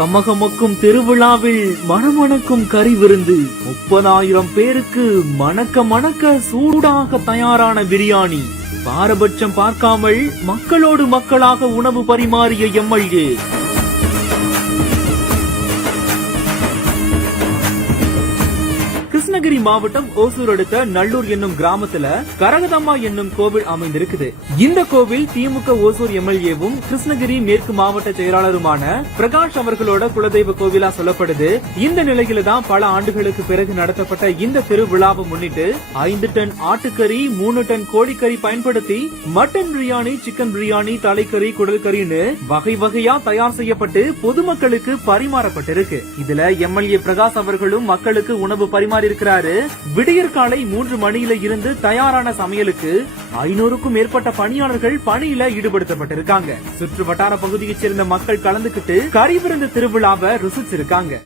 கமகமக்கும் திருவிழாவில் மணமணக்கும் கறி விருந்து, 30,000 பேருக்கு மணக்க மணக்க சூடாக தயாரான பிரியாணி, பாரபட்சம் பார்க்காமல் மக்களோடு மக்களாக உணவு பரிமாறிய எம்எல்ஏ. கிருஷ்ணகிரி மாவட்டம் ஓசூர் அடுத்த நல்லூர் என்னும் கிராமத்துல கரகதம்மா என்னும் கோவில் அமைந்திருக்குது. இந்த கோவில் திமுக ஓசூர் எம்எல்ஏவும் கிருஷ்ணகிரி மேற்கு மாவட்ட செயலாளருமான பிரகாஷ் அவர்களோட குலதெய்வ கோவிலா சொல்லப்படுது. இந்த நிலையில தான் பல ஆண்டுகளுக்கு பிறகு நடத்தப்பட்ட இந்த திருவிழாவை முன்னிட்டு 5 டன் ஆட்டுக்கறி, 3 டன் கோழிக்கறி பயன்படுத்தி மட்டன் பிரியாணி, சிக்கன் பிரியாணி, தலைக்கறி, குடல் கறின்னு வகை வகையா தயார் செய்யப்பட்டு பொதுமக்களுக்கு பரிமாறப்பட்டிருக்கு. இதுல எம்எல்ஏ பிரகாஷ் அவர்களும் மக்களுக்கு உணவு பரிமாறி இருக்கிறாரு. விடியற் காலை 3 மணியில இருந்து தயாரான சமையலுக்கு 500க்கும் மேற்பட்ட பணியாளர்கள் பணியில ஈடுபடுத்தப்பட்டிருக்காங்க. சுற்று வட்டார பகுதியைச் சேர்ந்த மக்கள் கலந்துகிட்டு கறி விருந்து திருவிழாவை ருசிச்சிருக்காங்க.